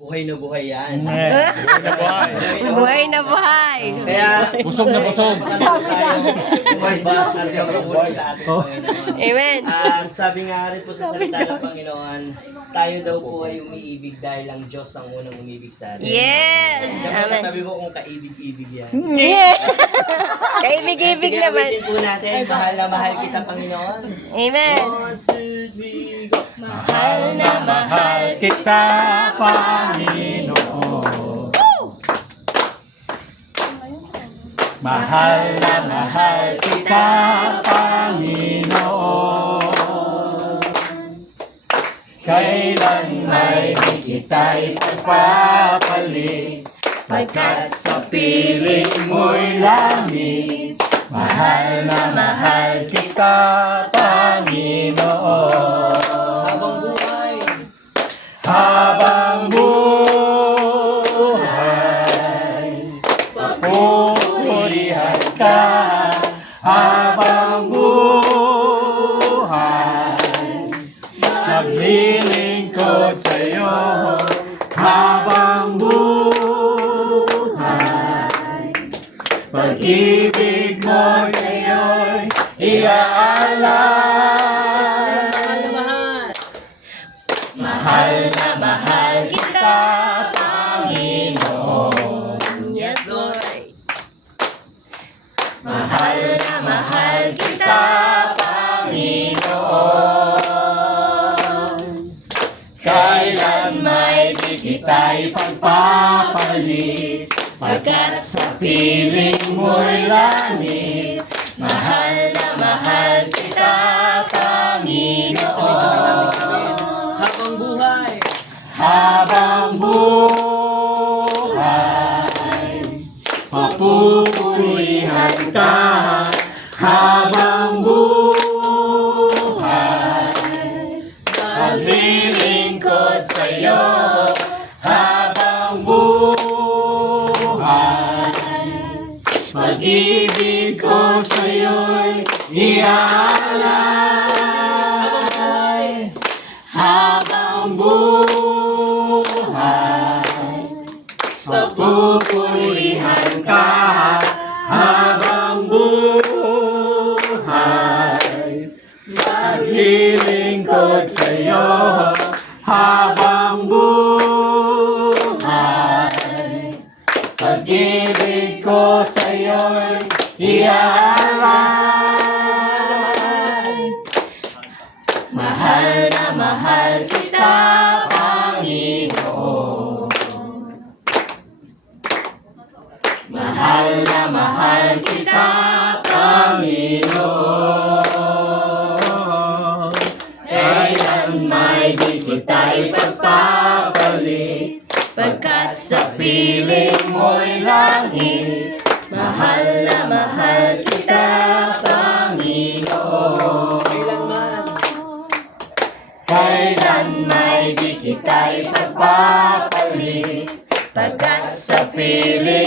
Buhay na buhay yan. Buhay na buhay. Kaya, Busog na busog. buhay ba? Sabi ang mabuhay sa ating Panginoon. Amen. Sabi nga rin po sa salita ng Panginoon, tayo daw po ay umiibig dahil ang Diyos ang unang umibig sa atin. Yes. Dapat Amen. katabi mo kung kaibig-ibig yan. Kaibig-ibig Sige, naman. awitin po natin. Mahal na mahal kita, Panginoon. Amen. 1, 2, 3, go! Mahal na mahal Kita, Panginoon. Mahal na mahal kita, Panginoon. Kailan may di kita ipagpapalit, pagkat sa piling mo'y langit. Mahal na mahal kita, Panginoon. Habang buhay, Habang buhay, papurihan ka. Habang buhay, maglilingkod sa'yo. Habang buhay, pag-ibig mo sa'yo'y iaalay. mahal na mahal. Mahal na mahal kita, Panginoon. Yes, Lord. Mahal na mahal kita, Panginoon. Kailan may di kita ipagpapalit, pagkat sa piling mo'y langit. Mahal na mahal kita, Panginoon. Habang buhay, Habang buhay, papupurihan ka. Habang buhay, maglilingkod sa'yo. Habang buhay, pag-ibig ko sa'yo'y iaalay. Habang buhay, papupurihan ka. Habang buhay, maglilingkod sa'yo. Habang buhay, pag-ibig ko sa'yo'y iaalay. Mahal na mahal kita, Panginoon. Mahal na mahal kita, Panginoon. Kailan may di kita ipagpapalit, pagkat sa piling mo'y langit. Mahal na mahal kita, Panginoon. kailanman. Kailan may di kita ipagpapalit, pagkat sa piling